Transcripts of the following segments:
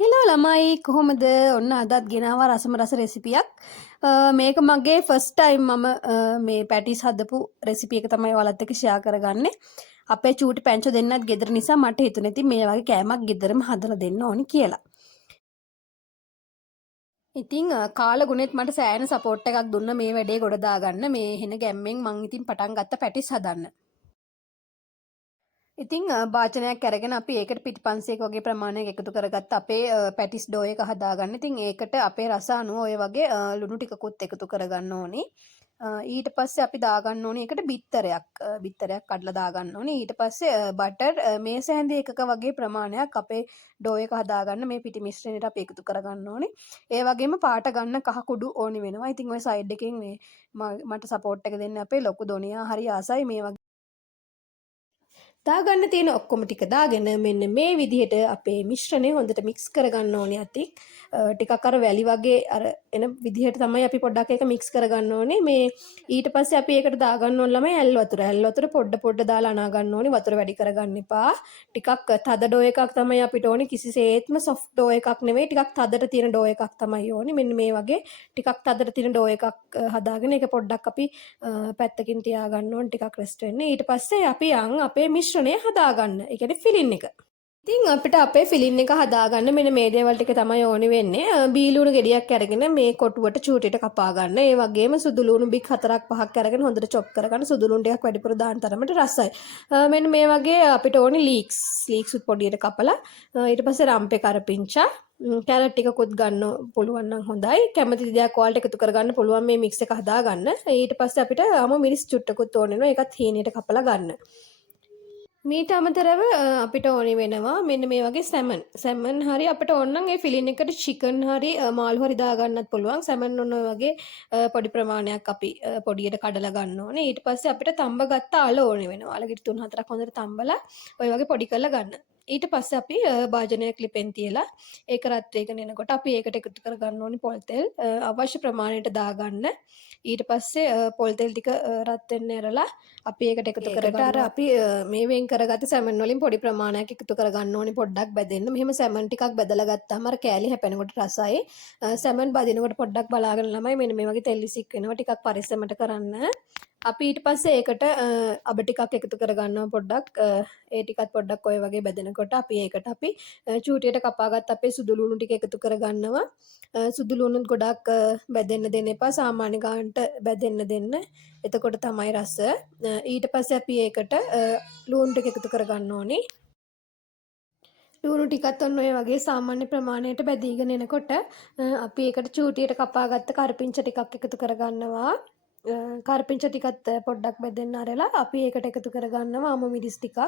Hello ළමයි කොහොමද ඔන්න අදත් ගෙනවා රසම රස රෙසිපියක් මේක මගේ ෆස්ට් ටයිම් මම මේ පැටිස් හදපු රෙසිපි එක තමයි ඔයාලත් එක්ක ෂෙයා කරගන්නේ. අපේ චූටි පැංචෝ දෙන්නත් ගෙදර නිසා මට හිතුනේ ඉතින් මේ වගේ කෑමක් ගෙදරම හදලා දෙන්න ඕනි කියලා. ඉතින් කාල ගුණෙත් මට සෑහෙන සපෝට් එකක් දුන්න මේ වැඩේ ගොඩ දාගන්න. මේ හෙන ගැම්මෙන් මං ඉතින් පටන් ගත්ත පැටිස් හදන්න. ඉතින් භාජනයක් අරගෙන අපි ඒකට පිටි 500ක වගේ ප්‍රමාණයක් එකතු කරගත්ත අපේ පැටිස් ඩෝ එක හදාගන්න. ඉතින් ඒකට අපේ රස අනුව ඔය වගේ ලුණු ටිකකුත් එකතු කරගන්න ඕනි. ඊට පස්සේ අපි දාගන්න ඕනි ඒකට බිත්තරයක් කඩලා දාගන්න ඕනි. ඊට පස්සේ බටර් මේස හැඳි එකක වගේ ප්‍රමාණයක් අපේ ඩෝ එක හදාගන්න මේ පිටි මිශ්‍රණයට අපි එකතු කරගන්න ඕනි. ඒ වගේම පාට ගන්න කහ කුඩු ඕනි වෙනවා. ඉතින් ඔය සයිඩ් එකෙන් මේ මට සපෝට් එක දෙන්න අපේ ලොකු දොනියා හරි ආසයි මේ වගේ දාගන්න තියෙන ඔක්කොම ටික දාගෙන මෙන්න මේ විදිහට අපේ මිශ්‍රණය හොඳට මික්ස් කරගන්න ඕනේ අතින් ටිකක් අර වැලි වගේ අර එන විදිහට තමයි අපි පොඩ්ඩක් ඒක මික්ස් කරගන්න ඕනේ මේ ඊට පස්සේ අපි ඒකට දාගන්න ඕන ළමයි ඇල් වතුර පොඩ දාලා අනා ගන්න ඕනේ වතුර වැඩි කරගන්න එපා ටිකක් තද ඩෝ එකක් තමයි අපිට ඕනේ කිසිසේත්ම සොෆ්ට් ඩෝ එකක් නෙවෙයි ටිකක් තදට තියෙන ඩෝ එකක් තමයි ඕනේ මෙන්න මේ වගේ ටිකක් තදට තියෙන ඩෝ එකක් හදාගෙන ඒක පොඩ්ඩක් අපි පැත්තකින් තියාගන්න ඕනේ ටිකක් රෙස්ට් වෙන්න ඊට පස්සේ අපි අපේ මිශ්‍රණය හදාගන්න. ඒ කියන්නේ ෆිලින් එක. ඉතින් අපිට අපේ ෆිලින් එක හදාගන්න මෙන්න මේ දේවල් ටික තමයි ඕනි වෙන්නේ. බීලුණු ගෙඩියක් අරගෙන මේ කොටුවට චූටියට කපා ගන්න. ඒ වගේම සුදු ලුණු බික් 4ක් 5ක් අරගෙන හොඳට චොප් කරගන්න. සුදු ලුණු ටිකක් වැඩිපුර දාන්න තරමට රසයි. මෙන්න මේ වගේ අපිට ඕනි ලීක්ස් උත් පොඩියට කපලා ඊට පස්සේ රම්පේ කරපිංචා කැරට් ටිකකුත් ගන්න පුළුවන් නම් හොඳයි. කැමති දෙයක් ඔයාලට එකතු කරගන්න පුළුවන් මේ මික්ස් එක හදාගන්න. ඊට පස්සේ අපිට මිරිස් චුට්ටකුත් ඕන වෙනවා. ඒකත් හීනයට කපලා ගන්න. මීට අමතරව අපිට ඕනි වෙනවා මෙන්න මේ වගේ සැමන් හරි අපිට ඕනනම් ඒ ෆිලින් එකට චිකන් හරි මාළු හරි දාගන්නත් පුළුවන් සැමන් ඔන්න ඔය වගේ පොඩි ප්‍රමාණයක් අපි පොඩියට කඩලා ගන්න ඕනේ ඊට පස්සේ අපිට තඹ ගත්ත අල ඕනි වෙනවා අලගිරි 3-4ක් හොඳට තඹලා ඔය වගේ පොඩි කරලා ගන්න ඊට පස්සේ අපි භාජනයක් ලිපෙන් තියලා ඒක රත් වෙගෙන එනකොට අපි ඒකට එකතු කර ගන්න ඕනි පොල් තෙල් අවශ්‍ය ප්‍රමාණයට දාගන්න ඊට පස්සේ පොල් තෙල් ටික රත් වෙන්න ඇරලා අපි ඒකට එකතු කරගන්න අර අපි මේ වෙන් කරගත්ත සැමන් වලින් පොඩි ප්‍රමාණයක් එකතු කරගන්න ඕනි පොඩ්ඩක් බැදෙන්න. මෙහෙම සැමන් ටිකක් බැදලා ගත්තාම අර කෑලි හැපෙනකොට රසයි. සැමන් බදිනකොට පොඩ්ඩක් බලාගෙන ළමයි මෙන්න මේ වගේ තෙල් විසික් වෙනවා ටිකක් පරිස්සමට කරන්න. අපි ඊට පස්සේ ඒකට අබ ටිකක් එකතු කරගන්නවා පොඩ්ඩක්. ඒ ටිකත් පොඩ්ඩක් ඔය වගේ බැදෙනකොට අපි ඒකට අපි චූටියට කපාගත් අපේ සුදු ලුණු ටික එකතු කරගන්නවා. සුදු ලුණුත් ගොඩක් බැදෙන්න දෙන්න එපා. සාමාන්‍ය ගානට බැදෙන්න දෙන්න. එතකොට තමයි රස. ඊට පස්සේ අපි ඒකට ලුණු ටික එකතු කරගන්න ඕනි. ලුණු ටිකත් ඔන්න ඔය වගේ සාමාන්‍ය ප්‍රමාණයට බැදීගෙන එනකොට අපි ඒකට චූටියට කපාගත්ත කරපිංච ටිකක් එකතු කරගන්නවා. කරපිංච ටිකත් පොඩ්ඩක් බෙදෙන්න අරලා අපි ඒකට එකතු කරගන්නවා අමු මිරිස් ටිකක්.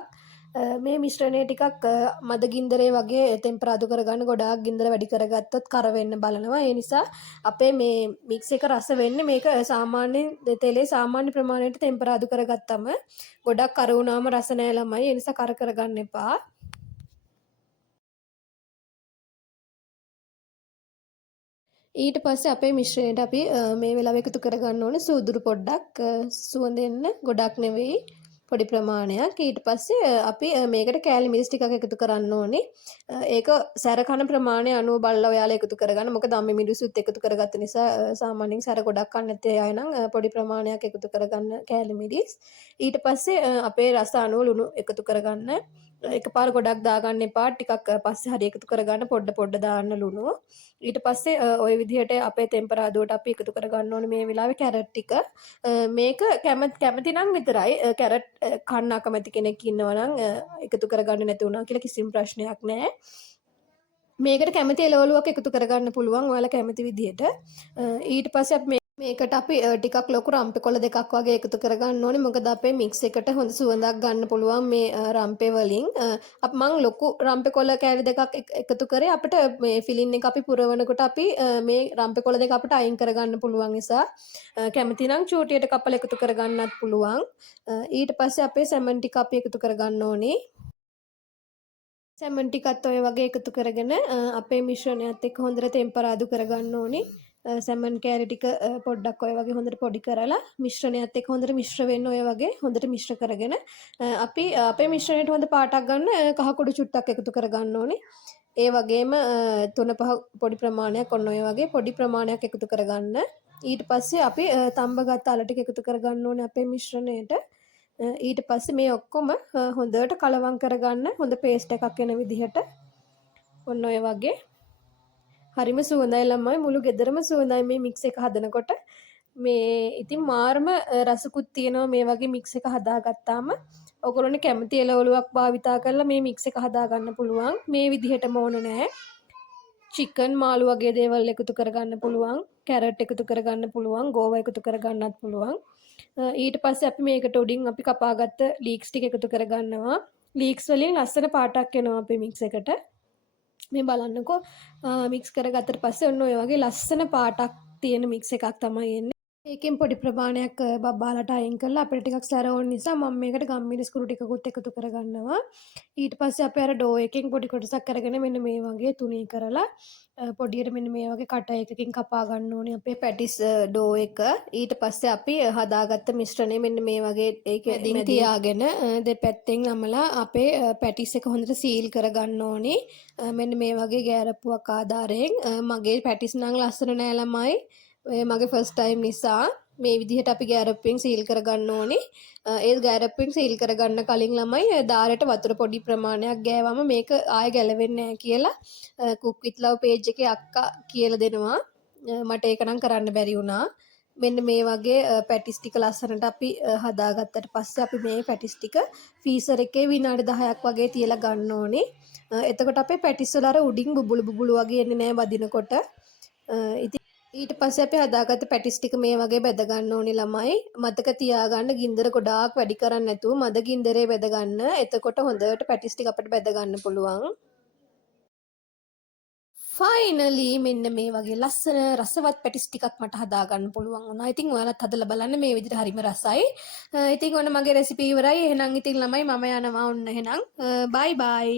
මේ මිශ්‍රණය ටිකක් මද ගින්දරේ වගේ ටෙම්පරාදු කරගන්න ගොඩාක් ගින්දර වැඩි කරගත්තොත් කර වෙන්න බලනවා. ඒ නිසා අපේ මේ මික්ස් එක රස වෙන්නේ මේක සාමාන්‍ය තෙලේ සාමාන්‍ය ප්‍රමාණයට ටෙම්පරාදු කරගත්තම ගොඩක් කර වුණාම රස නෑ ළමයි. ඒ නිසා කර කරගන්න එපා. ඊට පස්සේ අපේ මිශ්‍රණයට අපි මේ වෙලාව එකතු කරගන්න ඕනේ සූදුරු පොඩ්ඩක් සුවඳ එන්න ගොඩක් නෙවෙයි පොඩි ප්‍රමාණයක් ඊට පස්සේ අපි මේකට කෑලි මිරිස් ටිකක් එකතු කරන්න ඕනේ ඒක සැර කන ප්‍රමාණය අනුව බලලා ඔයාලා එකතු කරගන්න මොකද අම්මේ මිරිසුත් එකතු කරගත්ත නිසා සාමාන්‍යයෙන් සැර ගොඩක් කන්න නැත්තේ අය නම් පොඩි ප්‍රමාණයක් එකතු කරගන්න කෑලි මිරිස් ඊට පස්සේ අපේ රස අනුව ලුණු එකතු කරගන්න එකපාර ගොඩක් දාගන්න එපා ටිකක් පස්සේ හරි එකතු කරගන්න පොඩ දාන්න ලුණු ඊට පස්සේ ওই විදිහට අපේ ටෙම්පරාදුවට අපි එකතු කරගන්න ඕනේ මේ වෙලාවේ කැරට් ටික මේක කැමති නම් විතරයි කැරට් කන්න අකමැති කෙනෙක් ඉන්නවා නම් එකතු කරගන්න නැති වුණා කියලා කිසිම ප්‍රශ්නයක් නැහැ මේකට කැමති එළවලුවක් එකතු කරගන්න පුළුවන් ඔයාලා කැමති විදිහට ඊට පස්සේ අපි මේකට අපි ටිකක් ලොකු රම්පේ කොළ දෙකක් වගේ එකතු කරගන්න ඕනේ මොකද අපේ මික්ස් එකට හොඳ සුවඳක් ගන්න පුළුවන් මේ රම්පේ වලින් මං ලොකු රම්පේ කොළ කෑලි දෙකක් එකතු කරේ අපිට මේ ෆිලින් එක අපි පුරවනකොට අපි මේ රම්පේ කොළ දෙක අපිට අයින් කරගන්න පුළුවන් නිසා කැමති නම් චූටියට කපලා එකතු කරගන්නත් පුළුවන් ඊට පස්සේ අපේ සැමන් ටික අපි එකතු කරගන්න ඕනේ සැමන් ටිකත් ඔය වගේ එකතු කරගෙන අපේ මිශ්‍රණයත් එක්ක හොඳට ටෙම්පරාදු කරගන්න ඕනේ සැමන් කෑලි ටික පොඩ්ඩක් ඔය වගේ හොඳට පොඩි කරලා මිශ්‍රණයත් එක්ක හොඳට මිශ්‍ර වෙන්න ඔය වගේ හොඳට මිශ්‍ර කරගෙන අපි අපේ මිශ්‍රණයට හොඳ පාටක් ගන්න කහ කුඩු චුට්ටක් එකතු කරගන්න ඕනේ ඒ වගේම 3-5 පොඩි ප්‍රමාණයක් ඔන්න ඔය වගේ පොඩි ප්‍රමාණයක් එකතු කරගන්න. ඊට පස්සේ අපි තඹගත් අල ටික එකතු කරගන්න ඕනේ අපේ මිශ්‍රණයට. ඊට පස්සේ මේ ඔක්කොම හොඳට කලවම් කරගන්න හොඳ පේස්ට් එකක් එන විදිහට ඔන්න ඔය වගේ හරිම සුවඳයි ළමයි මුළු ගෙදරම සුවඳයි මේ මික්ස් එක හදනකොට මේ ඉතින් මාර්ම රසකුත් තියෙනවා මේ වගේ මික්ස් එක හදාගත්තාම ඔයගොල්ලෝනේ කැමති එළවලුවක් භාවිතා කරලා මේ මික්ස් එක හදා ගන්න පුළුවන් මේ විදිහටම ඕන නෑ චිකන් මාළු වගේ දේවල් එකතු කරගන්න පුළුවන් කැරට් එකතු කරගන්න පුළුවන් ගෝවා එකතු කරගන්නත් පුළුවන් ඊට පස්සේ අපි මේකට උඩින් අපි කපාගත්ත ලීක්ස් ටික එකතු කරගන්නවා ලීක්ස් වලින් ලස්සන පාටක් එනවා අපේ මික්ස් එකට මේ බලන්නකෝ මික්ස් කරගත්තට පස්සේ ඔන්න ඔය වගේ ලස්සන පාටක් තියෙන මික්ස් එකක් තමයි එන්නේ ඒකෙන් පොඩි ප්‍රමාණයක් බබ්බාලට අයින් කරලා අපිට ටිකක් සැර ඕන නිසා මම මේකට ගම්මිරිස් කුරු ටිකකුත් එකතු කරගන්නවා ඊට පස්සේ අපි අර ඩෝ එකෙන් පොඩි කොටසක් අරගෙන මෙන්න මේ වගේ තුනී කරලා පොඩියට මෙන්න මේ වගේ කට එකකින් කපා ගන්න ඕනේ අපේ පැටිස් ඩෝ එක ඊට පස්සේ අපි හදාගත්ත මිශ්‍රණය මෙන්න මේ වගේ ඒක ඇදින් තියාගෙන දෙපැත්තෙන් නමලා අපේ පැටිස් එක හොඳට සීල් කරගන්න ඕනේ මෙන්න මේ වගේ ගෑරප්පුවක් ආධාරයෙන් මගේ පැටිස් නම් ලස්සන නෑ ළමයි මගේ ෆස්ට් ටයිම් නිසා මේ විදිහට අපි ගෑරප්පෙන් සීල් කරගන්න ඕනේ. ඒ ගෑරප්පෙන් සීල් කරගන්න කලින් ළමයි දාරයට වතුර පොඩි ප්‍රමාණයක් ගෑවම මේක ආයෙ ගැලවෙන්නේ නැහැ කියලා කුක් විත් ලව් පේජ් එකේ අක්කා කියලා දෙනවා. මට ඒක නම් කරන්න බැරි වුණා. මෙන්න මේ වගේ පැටිස් ටික ලස්සනට අපි හදාගත්තට පස්සේ අපි මේ පැටිස් ටික ෆ්‍රීසර් එකේ විනාඩි 10ක් වගේ තියලා ගන්න ඕනේ. එතකොට අපේ පැටිස් වල අර උඩින් බුබුලු බුබුලු වගේ එන්නේ නැහැ වදිනකොට. ඉතින් ඊට පස්සේ අපි හදාගත්ත පැටිස් ටික මේ වගේ බෙද ගන්න ඕනේ ළමයි. මතක තියාගන්න ගින්දර ගොඩාක් වැඩි කරන්නේ නැතුව මද ගින්දරේ බෙද ගන්න. එතකොට හොඳට පැටිස් ටික අපිට බෙද ගන්න පුළුවන්. ෆයිනලි මෙන්න මේ වගේ ලස්සන රසවත් පැටිස් ටිකක් මට හදා ගන්න පුළුවන් වුණා. ඉතින් ඔයාලත් හදලා බලන්න මේ විදිහට හරිම රසයි. ඉතින් ඔන්න මගේ රෙසිපි ඉවරයි. එහෙනම් ඉතින් ළමයි මම යනවා ඔන්න එහෙනම්. බයි බයි.